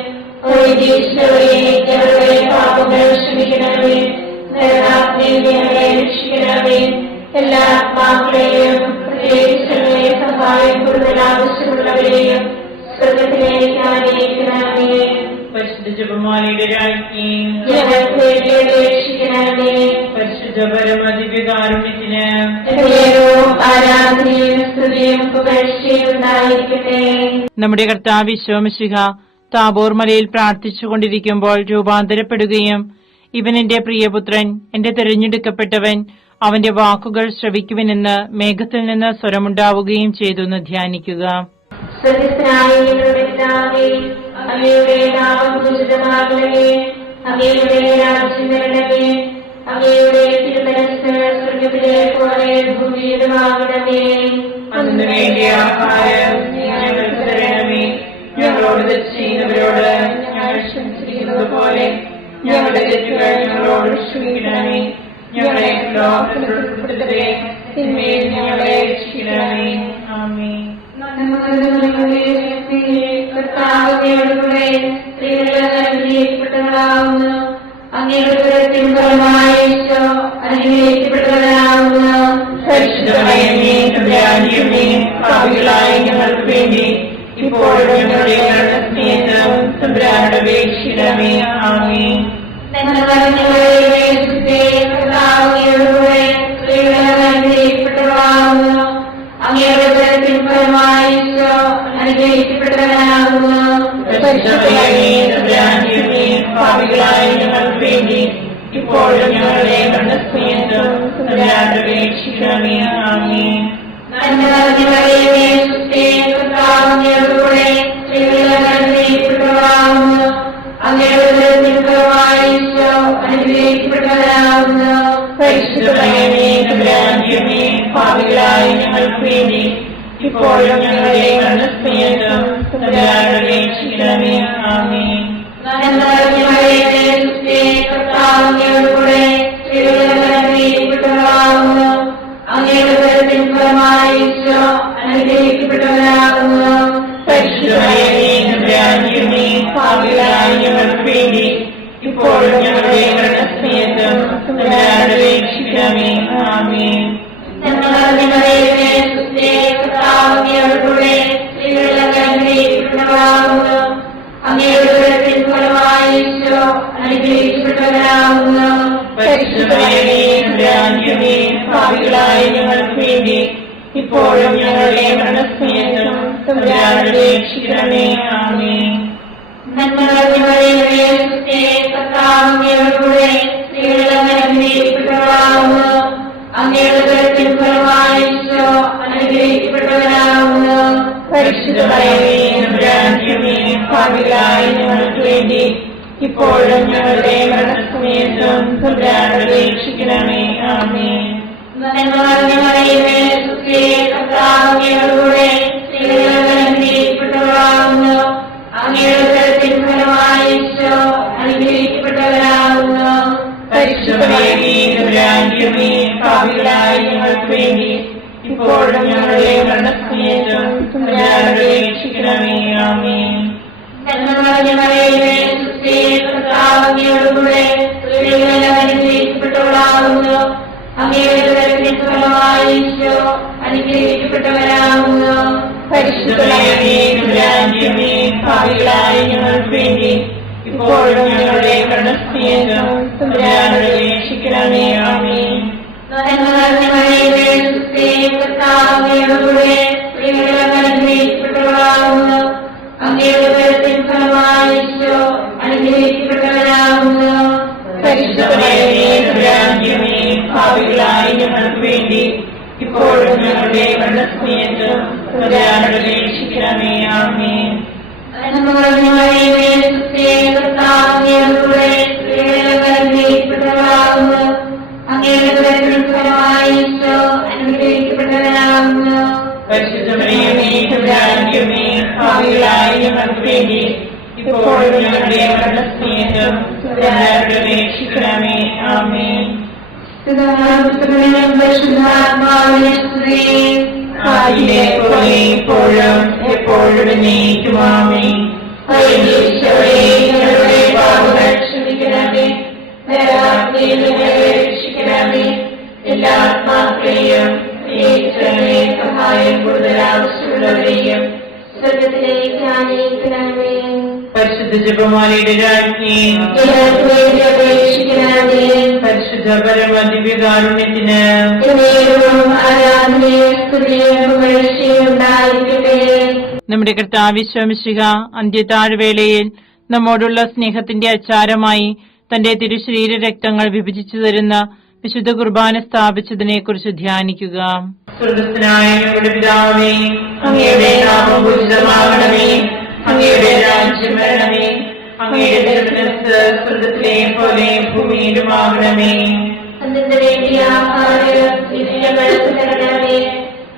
ഈശോയെ ഞങ്ങളുടെ പാപങ്ങൾ ക്ഷമിക്കണമേ. നരകാഗ്നിയിൽ ഞങ്ങളെ രക്ഷിക്കണമേ. എല്ലാ ആത്മാക്കളെയും പ്രത്യേകിച്ച് സഹായം കൂടുതൽ ആവശ്യമുള്ളവരെയും സ്വർഗ്ഗത്തിലേക്ക് ആനയിക്കണമേ. പരിശുദ്ധ ജപമാലയുടെ രാജ്ഞി ഞങ്ങൾക്ക് വേണ്ടി അപേക്ഷിക്കണമേ. പരിശുദ്ധ പരമദിവ്യകാരുണ്യത്തിന് ആരാധനയും സ്തുതിയും പുകഴ്ചയും ഉണ്ടായിരിക്കട്ടെ. നമ്മുടെ കർത്താവ് ഈശോ മിശിഹ താബോർ മലയിൽ പ്രാർത്ഥിച്ചുകൊണ്ടിരിക്കുമ്പോൾ രൂപാന്തരപ്പെടുകയും ഇവൻ എന്റെ പ്രിയപുത്രൻ, എന്റെ തിരഞ്ഞെടുക്കപ്പെട്ടവൻ, അവന്റെ വാക്കുകൾ ശ്രവിക്കുവനെന്ന് മേഘത്തിൽ നിന്ന് സ്വരമുണ്ടാവുകയും ചെയ്തു എന്ന് ധ്യാനിക്കുക. അങ്ങയുടെ നാമം പൂജിതമാകണമേ. അങ്ങയുടെ രാജ്യം വരണമേ. അങ്ങയുടെ തിരുമനസ്സ് സ്വർഗ്ഗത്തിലെ പോലെ ഭൂമിയിലുമാകണമേ. അന്ന് വേണ്ടിയ ആഹാരം ഞങ്ങൾക്ക് തരണമേ. ഞങ്ങളോട് തെറ്റ് ചെയ്യുന്നവരോട് ഞങ്ങൾ ക്ഷമിച്ചിരിക്കുന്നത് പോലെ ഞങ്ങളുടെ തെറ്റുകൾ ഞങ്ങളോട് ക്ഷമിക്കണമേ. ഞങ്ങളെ ഉൾപ്പെടുത്തേ, തിന്മയിൽ ഞങ്ങളെ രക്ഷിക്കണമേ. ആമേൻ. കർത്താവിനോടുകൂടെ സ്ത്രീകൾ അനുഗ്രഹിക്കപ്പെട്ടവളാകുന്നു. അങ്ങയുടെ ഫലമായ ഈശോ അനുഗ്രഹിക്കപ്പെട്ടവരാകുന്നു. പരിശുദ്ധ മറിയമേ തമ്പുരാന്റമ്മേ, പാപികളായ ഞങ്ങൾക്ക് വേണ്ടി ഇപ്പോഴും ഞങ്ങളുടെ മരണസമയത്തും തമ്പുരാനോട് അപേക്ഷിക്കണമേ. ആമേൻ. കർത്താവിനോടുകൂടെ സ്ത്രീകൾ അനുഗ്രഹിക്കപ്പെട്ടവളാകുന്നു. അങ്ങയുടെ ഫലമായ ഈശോ അനുഗ്രഹിക്കപ്പെട്ടവരാകുന്നു. പാപികളായ ഞങ്ങൾക്ക് വേണ്ടി ഇപ്പോഴും ഞങ്ങളുടെ മരണസമയത്തും തമ്പുരാനോട് അപേക്ഷിക്കണമേ. ആമേൻ. കർത്താവിനോടുകൂടെ സ്ത്രീകൾ അനുഗ്രഹിക്കപ്പെട്ടവളാകുന്നു. അങ്ങയുടെ ഫലമായ ഈശോ അനുഗ്രഹിക്കപ്പെട്ടവരാകുന്നു. പാപികളായ ഞങ്ങൾക്ക് വേണ്ടി ഇപ്പോഴും ഞങ്ങളുടെ മരണസമയത്തും തമ്പുരാനോട് അപേക്ഷിക്കണമേ. ആമേൻ. കർത്താവിനോടുകൂടെ സ്ത്രീകൾ അനുഗ്രഹിക്കപ്പെട്ടവളാകുന്നു. അങ്ങയുടെ ഫലമായ ഈശോ അനുഗ്രഹിക്കപ്പെട്ടവരാകുന്നു. പരിശുദ്ധ പാപികളായ ഞങ്ങൾക്ക് വേണ്ടി ഇപ്പോഴും ഞങ്ങളുടെ മരണസമയത്തും തമ്പുരാനോട് അപേക്ഷിക്കണമേ. ആമേൻ. പാപികളായ ഞങ്ങൾക്ക് വേണ്ടി ഇപ്പോഴും ഞങ്ങളുടെ മരണസമയത്തും തമ്പുരാനോട് അപേക്ഷിക്കണമേ. ആമേൻ. പാപികളായ ഞങ്ങൾക്ക് വേണ്ടി ഇപ്പോഴും ഞങ്ങളുടെ മരണസമയത്തും തമ്പുരാനോട് അപേക്ഷിക്കണമേ. ആമേൻ. പാപികളായ ഞങ്ങൾക്ക് വേണ്ടി ഇപ്പോഴും ഞങ്ങളുടെ മരണസമയത്തും തമ്പുരാനോട് അപേക്ഷിക്കണമേ. ആമേൻ. പാപികളായ ഞങ്ങൾക്ക് വേണ്ടി ഇപ്പോഴും ഞങ്ങളുടെ മരണസമയത്തും തമ്പുരാനോട് അപേക്ഷിക്കണമേ. ആമേൻ. പാപികളായ ഞങ്ങൾക്ക് വേണ്ടി ഇപ്പോഴും ഞങ്ങളുടെ മരണസമയത്തും തമ്പുരാനോട് അപേക്ഷിക്കണമേ. ആമേൻ. പാപികളായ ഞങ്ങൾക്ക് വേണ്ടി ഇപ്പോഴും ഞങ്ങളുടെ മരണസമയത്തും തമ്പുരാനോട് അപേക്ഷിക്കണമേ. ആമേൻ. ഇപ്പോഴും എപ്പോഴും എന്നേക്കും. ആമേൻ. എല്ലാ ആത്മാക്കളെയും സഹായം കൂടുതൽ ആവശ്യമുള്ളവരെയും സ്വർഗത്തിലേക്ക് ആനയിക്കണമേ. പരിശുദ്ധ ജപമാലയുടെ രാജ്ഞി, പരിശുദ്ധ പരമദിവ്യകാരുണ്യത്തിന് നമ്മുടെ കർത്താവ് മിശിഹ അന്ത്യതാഴ്വേളയിൽ നമ്മോടുള്ള സ്നേഹത്തിന്റെ അച്ചാരമായി തന്റെ തിരുശരീര രക്തങ്ങൾ വിഭജിച്ചു തരുന്ന വിശുദ്ധ കുർബാന സ്ഥാപിച്ചതിനെ കുറിച്ച് ധ്യാനിക്കുക. സ്വർഗ്ഗസ്ഥനായ ഞങ്ങളുടെ പിതാവേ, അങ്ങയുടെ നാമം പൂജിതമാകണമേ. അങ്ങയുടെ രാജ്യം വരണമേ. അങ്ങയുടെ തിരുമനസ്സ് സ്വർഗ്ഗത്തിലെ പോലെ ഭൂമിയിലുമാകണമേ.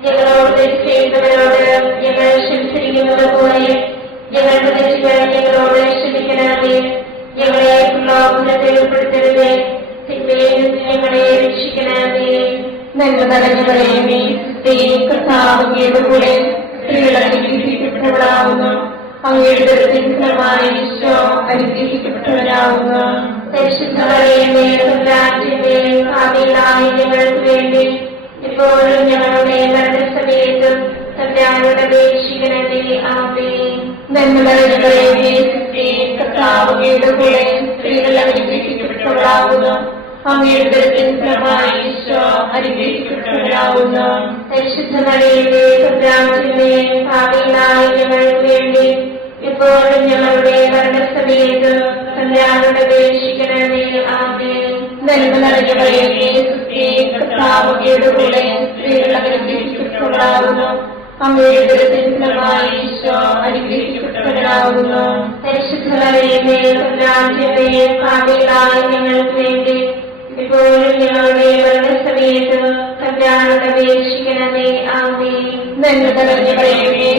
ഞങ്ങളോട് ചെയ്തവരോട് ഞങ്ങൾ ക്ഷമിച്ചിരിക്കുന്നത് പോലെ ഞങ്ങളുടെ തെറ്റുകൾ ഞങ്ങളോട് ക്ഷമിക്കണമേ. ഞങ്ങളെ പ്രലോഭനത്തിൽ ഉൾപ്പെടുത്തരുതേ, തിന്മയിൽ ഞങ്ങളെ രക്ഷിക്കണമേ. നന്മ നിറഞ്ഞവളേ, കർത്താവിന്റെ കൂടെ സ്ത്രീകൾ അനുഗ്രഹിക്കപ്പെട്ടവളാവുന്നു. അങ്ങയുടെ ഫലമായി ഈശോ അനുഗ്രഹിക്കപ്പെട്ടവരാവുന്നു. പരിശുദ്ധമറിയമേ, തമ്പുരാന്റെ പാപികളായ ഞങ്ങൾക്ക് വേണ്ടി ഇപ്പോഴും ഞങ്ങളുടെ മരണസമയത്തും തമ്പുരാനോട് അപേക്ഷിക്കണമേ. ആമേൻ. നന്മ നിറഞ്ഞവളേ, കർത്താവിന്റെ കൂടെ സ്ത്രീകൾ അനുഗ്രഹിക്കപ്പെട്ടവളാവുന്നു. അങ്ങയുടെ ഫലമായി ഈശോ അനുഗ്രഹിക്കപ്പെട്ടവരാവുന്നു. പരിശുദ്ധമറിയമേ, തമ്പുരാന്റെ പാപികളായ ഞങ്ങൾക്ക് വേണ്ടി ഇപ്പോഴും ഞങ്ങളുടെ മരണസമയത്തും തമ്പുരാനോട് അപേക്ഷിക്കണമേ. ആമേൻ. നന്മ നിറഞ്ഞവളേ, കർത്താവിന്റെ കൂടെ സ്ത്രീകൾ അനുഗ്രഹിക്കപ്പെട്ടവളാവുന്നു. അങ്ങയുടെ ഫലമായി ഈശോ അനുഗ്രഹിക്കപ്പെട്ടവരാവുന്നു. പരിശുദ്ധമറിയമേ, തമ്പുരാന്റെ പാപികളായ ഞങ്ങൾക്ക് വേണ്ടി ഇപ്പോഴും ഞങ്ങളുടെ മരണസമയത്തും തമ്പുരാനോട് അപേക്ഷിക്കണമേ. ആമേൻ. നന്മ നിറഞ്ഞവളേ,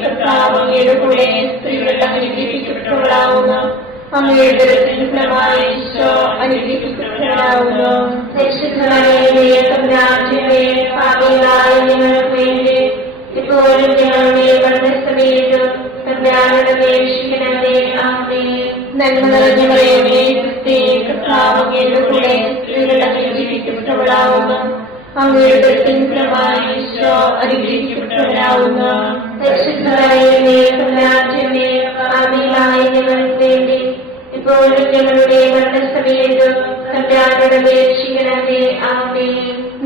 കർത്താവിന്റെ കൂടെ സ്ത്രീകൾ അനുഗ്രഹിക്കപ്പെട്ടവളാവുന്നു. അങ്ങയുടെ ഫലമായി ഈശോ അനുഗ്രഹിക്കപ്പെട്ടവരാവുന്നു. പരിശുദ്ധമറിയമേ, തമ്പുരാന്റെ പാപികളായ ഞങ്ങൾക്ക് വേണ്ടി ഇപ്പോഴും ഞങ്ങളുടെ മരണസമയത്തും തമ്പുരാനോട് അപേക്ഷിക്കണമേ. ആമേൻ. നന്മ നിറഞ്ഞ മറിയമേ, ക്രിസ്തേ, കർത്താവ് അങ്ങയുടെ കൂടെ സ്ത്രീകൾ അനുഗ്രഹിക്കപ്പെട്ടവളാവുന്നു. അങ്ങയുടെ ഉദരത്തിൻ ഫലമായി ഈശോ അനുഗ്രഹിക്കപ്പെട്ടവനാവുന്നു. പരിശുദ്ധ മറിയമേ, തമ്പുരാന്റമ്മേ, പാപികളായ ഞങ്ങൾക്ക് വേണ്ടി ഇപ്പോഴും ഞങ്ങളുടെ മരണസമയത്തും തമ്പുരാനോട് അപേക്ഷിക്കണമേ. ആമേൻ.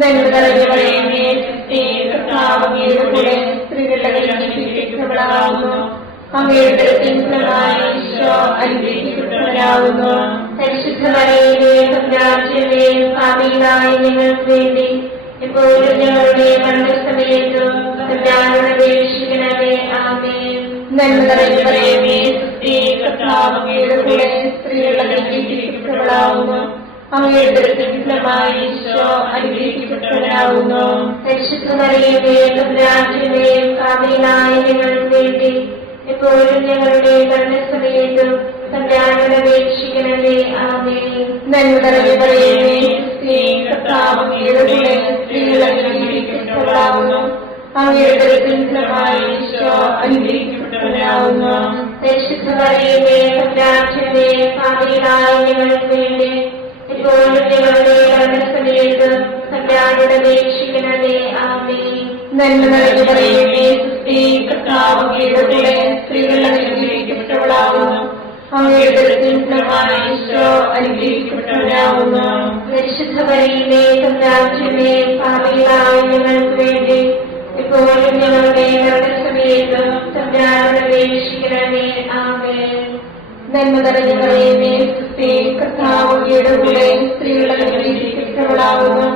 നന്മ നിറഞ്ഞ മറിയമേ, ക്രിസ്തേ, കർത്താവ് അങ്ങയുടെ കൂടെ സ്ത്രീകൾ അനുഗ്രഹിക്കപ്പെട്ടവളാവുന്നു. അങ്ങയുടെ ഉദരത്തിൻ ഫലമായി ഈശോ അനുഗ്രഹിക്കപ്പെട്ടവനാവുന്നു. പരിശുദ്ധ മറിയമേ, തമ്പുരാന്റമ്മേ, പാപികളായ ഞങ്ങൾക്ക് വേണ്ടി ഇപ്പോഴും ഞങ്ങളുടെ മരണസമയത്തും തമ്പുരാനോട് അപേക്ഷിക്കണമേ. ആമേൻ. നന്മ നിറഞ്ഞ മറിയമേ, ക്രിസ്തേ, കർത്താവ് അങ്ങയുടെ കൂടെ സ്ത്രീകൾ അനുഗ്രഹിക്കപ്പെട്ടവളാവുന്നു. അങ്ങയുടെ ഉദരത്തിൻ ഫലമായി ഈശോ അനുഗ്രഹിക്കപ്പെട്ടവനാവുന്നു. പരിശുദ്ധ മറിയമേ, തമ്പുരാന്റമ്മേ, പാപികളായ ഞങ്ങൾക്ക് വേണ്ടി ഇപ്പോഴും ഞങ്ങളുടെ മരണസമയത്തും തമ്പുരാനോട് അപേക്ഷിക്കണമേ. ആമേൻ. നന്മ നിറഞ്ഞ മറിയമേ, ക്രിസ്തേ, കർത്താവ് അങ്ങയുടെ കൂടെ സ്ത്രീകൾ അനുഗ്രഹിക്കപ്പെട്ടവളാവുന്നു. അങ്ങയുടെ ഉദരത്തിൻ ഫലമായി ഈശോ അനുഗ്രഹിക്കപ്പെട്ടവനാവുന്നു. പരിശുദ്ധ മറിയമേ, തമ്പുരാന്റമ്മേ, പാപികളായ ഞങ്ങൾക്ക് വേണ്ടി ഇപ്പോഴും ഞങ്ങളുടെ മരണസമയത്തും തമ്പുരാനോട് അപേക്ഷിക്കണമേ. ആമേൻ. നന്മ നിറഞ്ഞ മറിയമേ, ക്രിസ്തേ, കർത്താവ് അങ്ങയുടെ കൂടെ സ്ത്രീകൾ അനുഗ്രഹിക്കപ്പെട്ടവളാവുന്നു. അങ്ങയുടെ ഉദരത്തിൻ ഫലമായി ഈശോ അനുഗ്രഹിക്കപ്പെട്ടവനാവുന്നു. പരിശുദ്ധ മറിയമേ, തമ്പുരാന്റമ്മേ, പാപികളായ ഞങ്ങൾക്ക് വേണ്ടി ഇപ്പോഴും ഞങ്ങളുടെ മരണസമയത്തും തമ്പുരാനോട് അപേക്ഷിക്കണമേ. ആമേൻ. നന്മ നിറഞ്ഞ മറിയമേ, ക്രിസ്തേ, കർത്താവ് അങ്ങയുടെ കൂടെ സ്ത്രീകൾ അനുഗ്രഹിക്കപ്പെട്ടവളാവുന്നു.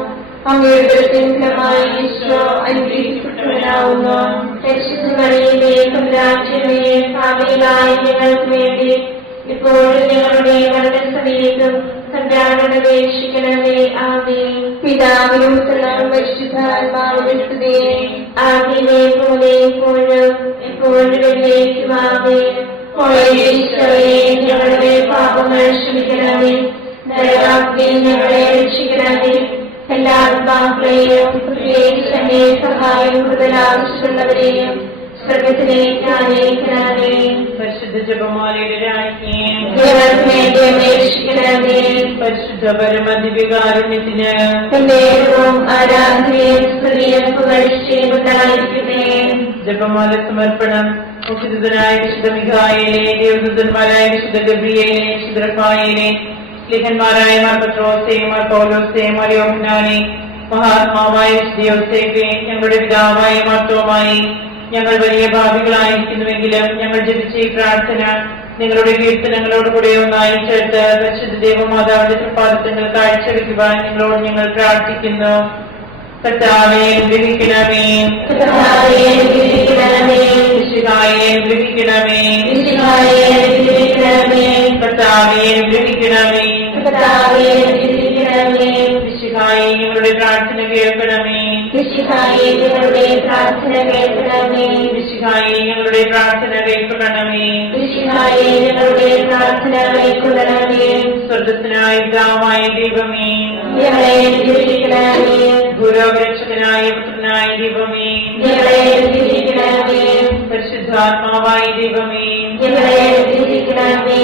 അങ്ങയുടെ ഉദരത്തിൻ ഫലമായി ഈശോ അനുഗ്രഹിക്കപ്പെട്ടവനാവുന്നു. പരിശുദ്ധ മറിയമേ, തമ്പുരാന്റമ്മേ, പാപികളായ ഞങ്ങൾക്ക് വേണ്ടി ഇപ്പോഴും ഞങ്ങളുടെ മരണസമയത്തും തമ്പുരാനോട് അപേക്ഷിക്കണമേ. ആമേൻ. പിതാവിനും പുത്രനും പരിശുദ്ധാത്മാവിനും സ്തുതി. ആദിയിലെ പോലെ ഇപ്പോഴും എപ്പോഴും എന്നേക്കും. ആമേൻ. ഈശോയെ, ഞങ്ങളുടെ പാപങ്ങൾ ക്ഷമിക്കണമേ. നരകാഗ്നിയിൽ ഞങ്ങളെ രക്ഷിക്കണമേ. എല്ലാ ആത്മാക്കളെയും പ്രത്യേകിച്ച് അങ്ങേ സഹായം കൂടുതൽ ആവശ്യമുള്ളവരെയും സ്വർഗ്ഗത്തിലേക്ക് അനയിക്കണമേ. പരിശുദ്ധ ജപമാലയുടെ രാജ്ഞി, ഞങ്ങൾക്ക് വേണ്ടി അപേക്ഷിക്കണമേ. പരിശുദ്ധ പരമദിവ്യകാരുണ്യത്തിന് എന്നേരവും ആരാധനയും സ്തുതിയും പുകഴ്ചയും ഉണ്ടായിരിക്കട്ടെ. ജപമാല സമർപ്പണം. മുഖ്യദൂതനായ വിശുദ്ധ മിഖായേലേ, ദേവദൂതന്മാരായ വിശുദ്ധ ഗബ്രിയേലേ, വിശുദ്ധ റഫായേലേ, ലേഖന്മാരായ മാർ പത്രോസേ, മാർ പൗലോസേ, മാർ യോഹന്നാനേ, മഹാത്മാവായ വിശുദ്ധ യോസേഫേ, ഞങ്ങളുടെ പിതാവായ മാർത്തോമായി, ഞങ്ങൾ വലിയ ഭാവികളായിരിക്കുന്നുവെങ്കിലും ഞങ്ങൾ ജപിച്ച ഈ പ്രാർത്ഥന നിങ്ങളുടെ കീർത്തനങ്ങളോട് കൂടെ ഒന്നായി ചേർത്ത് പരിശുദ്ധ ദേവമാതാവിന്റെ പ്രഭാതങ്ങൾ കാഴ്ചവെക്കുവാൻ നിങ്ങളോട് ഞങ്ങൾ പ്രാർത്ഥിക്കുന്നു. കർത്താവേ, അനുഗ്രഹിക്കണമേ. കർത്താവേ, അനുഗ്രഹിക്കണമേ. മിശിഹായെ, അനുഗ്രഹിക്കണമേ. മിശിഹായെ, അനുഗ്രഹിക്കണമേ. കർത്താവേ, അനുഗ്രഹിക്കണമേ. കർത്താവേ, അനുഗ്രഹിക്കണമേ. മിശിഹായെ, ഞങ്ങളുടെ പ്രാർത്ഥന കേൾക്കണമേ. മിശിഹായെ, ഞങ്ങളുടെ പ്രാർത്ഥന കേൾക്കണമേ. മിശിഹായെ, ഞങ്ങളുടെ പ്രാർത്ഥന കേൾക്കണമേ. മിശിഹായെ, ഞങ്ങളുടെ പ്രാർത്ഥന കേൾക്കണമേ. സ്വർഗ്ഗസ്ഥനായ പിതാവായ ദൈവമേ, ഞങ്ങളെ അനുഗ്രഹിക്കണമേ. ഗുരുരക്ഷകനായ പുത്രനായ ദൈവമേ, ഞങ്ങളെ അനുഗ്രഹിക്കണമേ. പരിശുദ്ധാത്മാവായ ദൈവമേ, ഞങ്ങളെ അനുഗ്രഹിക്കണമേ.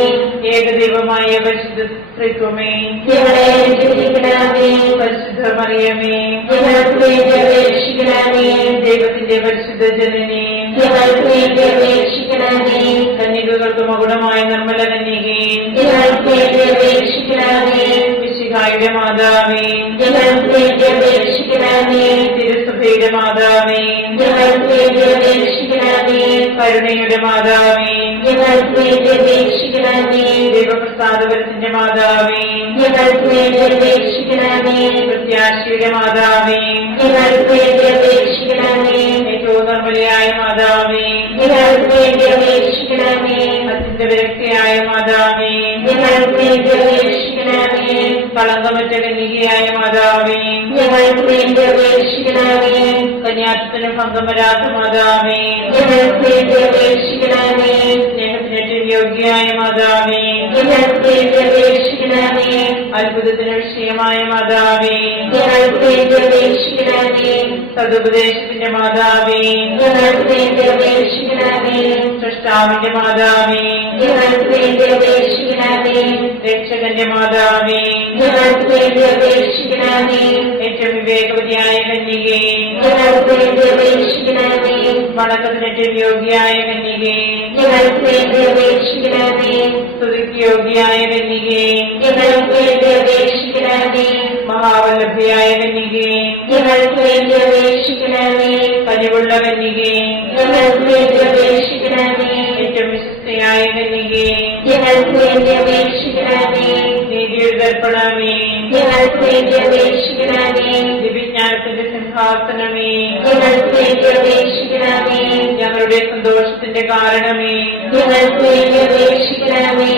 ഏകദൈവമായ പരിശുദ്ധ ത്രിത്വമേ, ഞങ്ങളെ അനുഗ്രഹിക്കണമേ. പരിശുദ്ധ മറിയമേ, ഞങ്ങൾക്ക് വേണ്ടി അപേക്ഷിക്കണമേ. ദൈവത്തിന്റെ പരിശുദ്ധ ജനനേ, ഞങ്ങൾക്ക് വേണ്ടി അപേക്ഷിക്കണമേ. കന്യകകൾക്ക് മകുടമായ നിർമ്മല കന്യകേ, ഞങ്ങൾക്ക് വേണ്ടി അപേക്ഷിക്കണമേ. മിശിഹായുടെ മാതാവേ, ഞങ്ങൾക്ക് വേണ്ടി അപേക്ഷിക്കണമേ. തിരുസഭയുടെ മാതാവേ, ഞങ്ങൾക്ക് വേണ്ടി അപേക്ഷിക്കണമേ. കരുണയുടെ മാതാവേ, ഞങ്ങൾക്ക് വേണ്ടി അപേക്ഷിക്കണമേ. ദൈവപ്രസാദപരത്തിന്റെ മാതാവേ, ഞങ്ങൾക്ക് വേണ്ടി അപേക്ഷിക്കണമേ. പ്രത്യാശയുടെ മാതാവേ, ഞങ്ങൾക്ക് വേണ്ടി അപേക്ഷിക്കണമേ. ഏറ്റവും നിർമ്മലയായ മാതാവേ, ഞങ്ങൾക്ക് വേണ്ടി അപേക്ഷിക്കണമേ. അത്യന്ത വിരക്തിയായ മാതാവേ, ഞങ്ങൾക്ക് വേണ്ടി അപേക്ഷിക്കണമേ. കളങ്കമറ്റ കന്യകയായ മാതാവേ, ഞങ്ങൾക്ക് വേണ്ടി അപേക്ഷിക്കണമേ. കന്യാത്വത്തിന് ഭംഗം വരാത്ത മാതാവേ, ഞങ്ങൾക്ക് വേണ്ടി അപേക്ഷിക്കണമേ. സ്നേഹത്തിന് യോഗ്യയായ മാതാവേ, ഞങ്ങൾക്ക് വേണ്ടി അപേക്ഷിക്കണമേ. അത്ഭുതത്തിന് വിഷയമായ മാതാവേ, ഞങ്ങൾക്ക് വേണ്ടി അപേക്ഷിക്കണമേ. സതുപദേശത്തിന്റെ മാതാവേ, ഞങ്ങൾക്ക് വേണ്ടി അപേക്ഷിക്കണമേ. സൃഷ്ടാവിന്റെ മാതാവേ, ഞങ്ങൾക്ക് വേണ്ടി അപേക്ഷിക്കണമേ. രക്ഷകന്റെ മാതാവേ, ഞങ്ങൾക്ക് വേണ്ടി അപേക്ഷിക്കണമേ. ഏറ്റവും വിവേകവതിയായ കന്യകേ, ഞങ്ങൾക്ക് വേണ്ടി അപേക്ഷിക്കണമേ. വണക്കത്തിനേറ്റവും യോഗ്യയായ കന്യകേ, ഞങ്ങൾക്ക് വേണ്ടി അപേക്ഷിക്കണമേ. സ്തുതിക്ക് യോഗ്യയായ കന്യകേ, ഞങ്ങൾക്ക് വേണ്ടി അപേക്ഷിക്കണമേ. മഹാവല്ലഭയായ കന്യകേ, ഞങ്ങൾക്ക് വേണ്ടി അപേക്ഷിക്കണമേ. കനിവുള്ള കന്യകേ, ഞങ്ങൾക്ക് വേണ്ടി അപേക്ഷിക്കണമേ. ഏറ്റവും വിശ്വസ്തയായ കന്യകേ, ഞങ്ങൾക്ക് വേണ്ടി അപേക്ഷിക്കണമേ. നീതിയുടെ ദർപ്പണമേ, ഞങ്ങൾക്ക് വേണ്ടി അപേക്ഷിക്കണമേ. ദിവ്യജ്ഞാനത്തിന്റെ സിംഹാസനമേ, ഞങ്ങൾക്ക് വേണ്ടി അപേക്ഷിക്കണമേ. ഞങ്ങളുടെ സന്തോഷത്തിന്റെ കാരണമേ, ഞങ്ങൾക്ക് വേണ്ടി അപേക്ഷിക്കണമേ.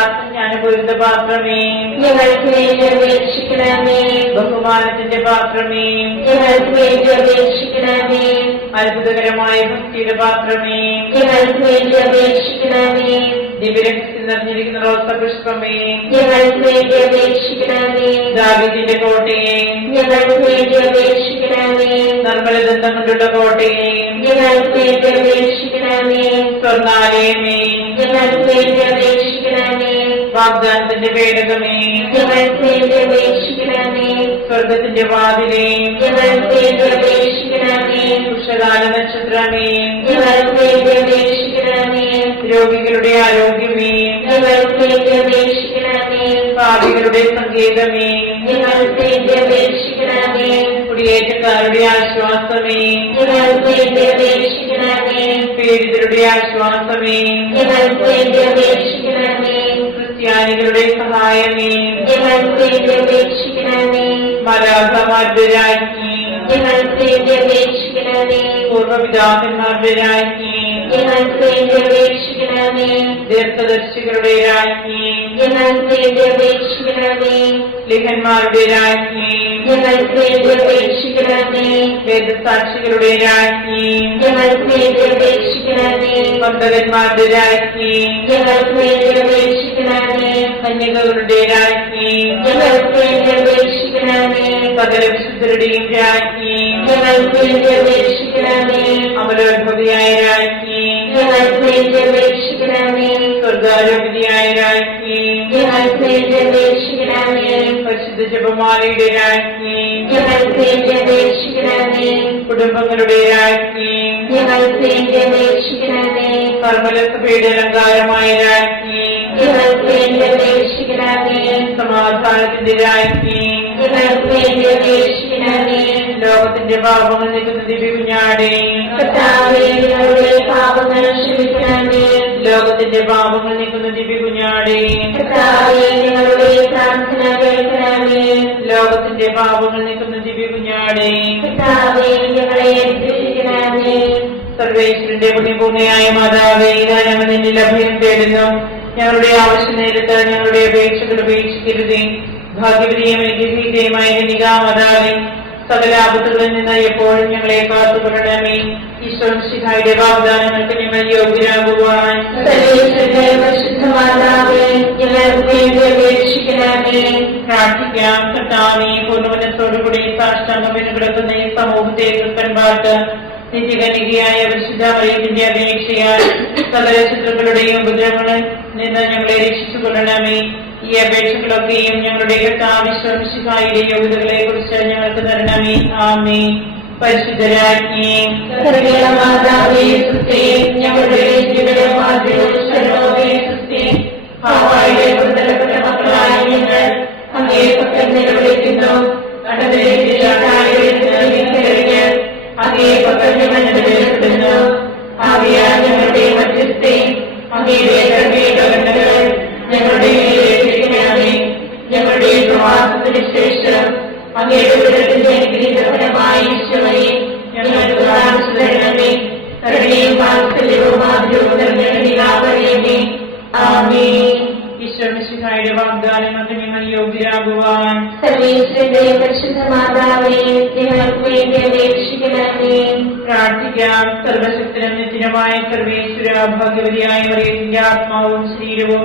ആത്മജ്ഞാനപൂരിത പാത്രമേ, ഞങ്ങൾക്ക് വേണ്ടി അപേക്ഷിക്കണമേ. ബഹുമാനത്തിന്റെ പാത്രമേ, ഞങ്ങൾക്ക് വേണ്ടി അപേക്ഷിക്കണമേ. അത്ഭുതകരമായ ഭക്തിയുടെ പാത്രമേ, ഞങ്ങൾക്ക് വേണ്ടി അപേക്ഷിക്കണമേ. ദിവ്യരഹസ്യം നിറഞ്ഞിരിക്കുന്ന റോസപുഷ്പമേ, ഞങ്ങൾക്ക് വേണ്ടി അപേക്ഷിക്കണമേ. ദാവീദിന്റെ കോട്ടയെ, ഞങ്ങൾക്ക് വേണ്ടി അപേക്ഷിക്കണമേ. നിർമ്മലദന്തം കൊണ്ടുള്ള കോട്ടയെ, ഞങ്ങൾക്ക് വേണ്ടി അപേക്ഷിക്കണമേ. സ്വർണ്ണാലയമേ, ഞങ്ങൾക്ക് വേണ്ടി അപേക്ഷിക്കണമേ. വാഗ്ദാനത്തിന്റെ പേടകമേ, ഞങ്ങൾക്ക് വേണ്ടി അപേക്ഷിക്കണമേ. സ്വർഗത്തിന്റെ വാതിലേ, ഞങ്ങൾക്ക് വേണ്ടി അപേക്ഷിക്കണമേ. ഉഷകാല നക്ഷത്രമേ, ഞങ്ങൾക്ക് വേണ്ടി അപേക്ഷിക്കണമേ. രോഗികളുടെ ആരോഗ്യമേ, ഞങ്ങൾക്ക് വേണ്ടി അപേക്ഷിക്കണമേ. പാപികളുടെ സങ്കേതമേ, ഞങ്ങൾക്ക് വേണ്ടി അപേക്ഷിക്കണമേ. കുടിയേറ്റക്കാരുടെ ആശ്വാസമേ, ഞങ്ങൾക്ക് വേണ്ടി അപേക്ഷിക്കണമേ. പീഡിതരുടെ ആശ്വാസമേ, ഞങ്ങൾക്ക് വേണ്ടി അപേക്ഷിക്കണമേ. ക്രിസ്ത്യാനികളുടെ സഹായമേ, ഞങ്ങൾക്ക് വേണ്ടി അപേക്ഷിക്കണമേ. മലാഖമാരുടെ രാജ്ഞി, ഞങ്ങൾക്ക് വേണ്ടി അപേക്ഷിക്കണമേ. പൂർവ്വപിതാക്കന്മാരുടെ രാജ്ഞി, ഞങ്ങൾക്ക് വേണ്ടി അപേക്ഷിക്കണമേ. ദീർഘദർശികളുടെ രാജ്ഞി, ഞങ്ങൾക്ക് വേണ്ടി അപേക്ഷിക്കണമേ. ലിഖന്മാരുടെ രാജ്ഞി, ഞങ്ങൾക്ക് വേണ്ടി അപേക്ഷിക്കണമേ. വേദസാക്ഷികളുടെ രാജ്ഞി, ഞങ്ങൾക്ക് വേണ്ടി അപേക്ഷിക്കണമേ. പന്തകന്മാരുടെ രാജ്ഞി, ഞങ്ങൾക്ക് വേണ്ടി അപേക്ഷിക്കണമേ. കന്യകകളുടെ രാജ്ഞി, ഞങ്ങൾക്ക് വേണ്ടി അപേക്ഷിക്കണമേ. സകല വിശുദ്ധരുടെയും രാജ്ഞി, ഞങ്ങൾക്ക് വേണ്ടി അപേക്ഷിക്കണമേ. അമലോത്ഭവിയായ രാജ്ഞി, ഞങ്ങൾക്ക് വേണ്ടി അപേക്ഷിക്കണമേ. സ്വർഗാരോപതിയായ രാജ്ഞി, ഞങ്ങൾക്ക് വേണ്ടി അപേക്ഷിക്കണമേ. പരിശുദ്ധ ജപമാലയുടെ രാജ്ഞി, ഞങ്ങൾക്ക് വേണ്ടി അപേക്ഷിക്കണമേ. കുടുംബങ്ങളുടെ രാജ്ഞി, ഞങ്ങൾക്ക് വേണ്ടി അപേക്ഷിക്കണമേ. കർമ്മലസഭയുടെ അലങ്കാരമായ രാജ്ഞി, ഞങ്ങൾക്ക് വേണ്ടി അപേക്ഷിക്കണമേ. സമാധാനത്തിന്റെ രാജ്ഞി, ഞങ്ങൾക്ക് വേണ്ടി അപേക്ഷിക്കണമേ. ലോകത്തിന്റെ പാപങ്ങൾ നീക്കുന്ന ദിവ്യകുഞ്ഞാടേ, കർത്താവേ, ഞങ്ങളുടെ പാപങ്ങൾ ക്ഷമിക്കണമേ. ലോകത്തിന്റെ പാപങ്ങൾ നീക്കുന്ന ദിവ്യകുഞ്ഞാടേ, കർത്താവേ, ഞങ്ങളുടെ പ്രാർത്ഥന കേൾക്കണമേ. ലോകത്തിന്റെ പാപങ്ങൾ നീക്കുന്ന ദിവ്യകുഞ്ഞാടേ, കർത്താവേ, ഞങ്ങളെ രക്ഷിക്കണമേ. സർവേശ്വരന്റെ പുണ്യപൂർണ്ണയായ മാതാവേ, ഇതാ ഞങ്ങൾ നിന്നിൽ അഭയം തേടുന്നു. ഞങ്ങളുടെ ആവശ്യ നേരത്ത് ഞങ്ങളുടെ അപേക്ഷകൾ ഉപേക്ഷിക്കരുതേ. ഭാഗ്യവതിയും ഐക്യഭീതയുമായ കന്യകാമാതാവേ, സകല ആപത്തുകളിൽ നിന്ന് എപ്പോഴും ഞങ്ങളെ കാത്തുകൊള്ളണമേ. ഈശ്വരന്റെ വാഗ്ദാനങ്ങൾക്ക് ഞങ്ങൾ യോഗ്യരാകുവാൻ സർവേശ്വരന്റെ പരിശുദ്ധ മാതാവേ, ഞങ്ങൾക്ക് വേണ്ടി അപേക്ഷിക്കണമേ. പ്രാർത്ഥിക്കാം. കർത്താവേ, പൂർണ്ണമനത്തോടുകൂടി സാഷ്ടാംഗം കിടക്കുന്ന ഈ സമൂഹത്തെ കൃപൻപാട്ട് നിത്യകന്യകയായ പരിശുദ്ധ മറിയത്തിന്റെ അപേക്ഷയാൽ സകല ശത്രുക്കളുടെയും ഉപദ്രവങ്ങളിൽ നിന്ന് ഞങ്ങളെ രക്ഷിച്ചുകൊള്ളണമേ. ഈ അപേക്ഷകളൊക്കെയും ഞങ്ങളുടെ കർത്താവിശ്വസിഹായുടെ യോഗ്യതകളെ കുറിച്ച് ഞങ്ങൾക്ക് തരണമേ. ആമേൻ. പരിശുദ്ധരാജ്ഞി, മാതാവേ, സ്തുതി. ഞങ്ങളുടെ ഹാവായിലെ പുത്രപ്പെട്ട മക്കളായ ഞങ്ങൾ അങ്ങേ പക്കൽ നിലവിളിക്കുന്നു. അങ്ങേ പക്കൽ ഞങ്ങൾ നിലവിളിക്കുന്നു. ആവിയാ ഞങ്ങളുടെ മധ്യസ്ഥെ, അങ്ങയുടെ കരുണകൾ ഞങ്ങളുടെ മേലേൽപ്പിക്കണമേ. ഞങ്ങളുടെ പ്രവാസത്തിന് ശേഷം അങ്ങയുടെ ഉദരത്തിന്റെ അനുഗ്രഹീതഫലമായ ഈശോയെ ഞങ്ങൾക്ക് കാണിച്ചു തരണമേ. കരുണയും വാത്സല്യവും ആദരവും നിറഞ്ഞ കന്യകാമറിയമേ, ആമേൻ. ഈശ്വരന്റെ വാഗ്ദാനങ്ങൾക്ക് ഞങ്ങൾ യോഗ്യരാകുവാൻ സർവേശ്വരന്റെ പരിശുദ്ധ മാതാവേ, ഞങ്ങൾക്ക് വേണ്ടി അപേക്ഷിക്കണമേ. പ്രാർത്ഥിക്കാം. സർവശക്തനും നിത്യനുമായ സർവേശ്വര, ഭാഗ്യവതിയായ മറിയത്തിന്റെ ആത്മാവും ശരീരവും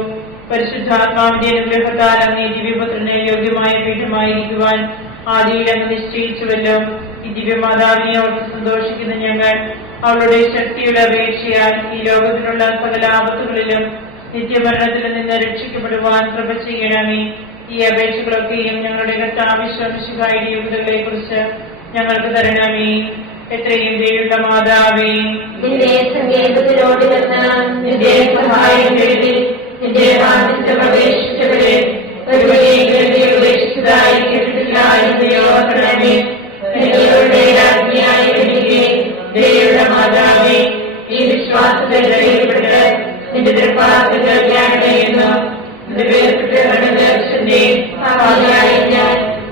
പരിശുദ്ധാത്മാവിന്റെ അനുഗ്രഹത്താൽ അങ്ങേ ദിവ്യപുത്രനെ യോഗ്യമായ പീഠമായിരിക്കുവാൻ ആദിയിൽ അങ്ങ് നിശ്ചയിച്ചുവല്ലോ. ദിവ്യമാതാവിനെ ഓർത്ത് സന്തോഷിക്കുന്ന ഞങ്ങൾ അവളുടെ ശക്തിയുടെ അപേക്ഷയാൽ ഈ ലോകത്തിലുള്ള സകല ആപത്തുകളിലും നിത്യമരണത്തിൽ നിന്ന് രക്ഷിക്കപ്പെടുവാൻ കൃപ ചെയ്യണമേ. ഈ അപേക്ഷകളൊക്കെയും ഞങ്ങളുടെ കർത്താവിശ്വാസികളുടെ യോഗ്യതകളെ കുറിച്ച് ഞങ്ങൾക്ക് തരണമേ. എത്രയും ദയുള്ള മാതാവേ, നിന്റെ സങ്കേതത്തിലോട് വന്ന് നിന്റെ സഹായം തേടി നിന്റെ വാദിച്ച് പ്രവേശിച്ചവരെ ഒരുവരെയും ഉപേക്ഷിച്ചതായി കേട്ടിട്ടില്ല എന്ന് ഓർക്കണമേ. നിങ്ങളുടെ രാജ്ഞിയായി വരികയും ദയുള്ള മാതാവേ, ഈ വിശ്വാസത്തിൽ ധൈര്യപ്പെട്ട് നിന്റെ ദൃപ്പാസങ്ങൾ ജ്ഞാനമെന്നു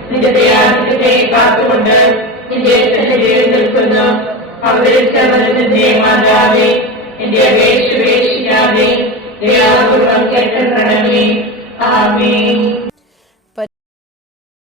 നിന്റെ ദയാദിത്യത്തെ കാത്തുകൊണ്ട് നിന്റെ സന്നിധിയിൽ നിൽക്കുന്നു. അവതരിച്ച മനസ്സിന്റെ മാതാവേ, എന്റെ അപേക്ഷ ഉപേക്ഷിക്കാതെ ദയാപൂർവം കേട്ടണമേ. ആമേൻ.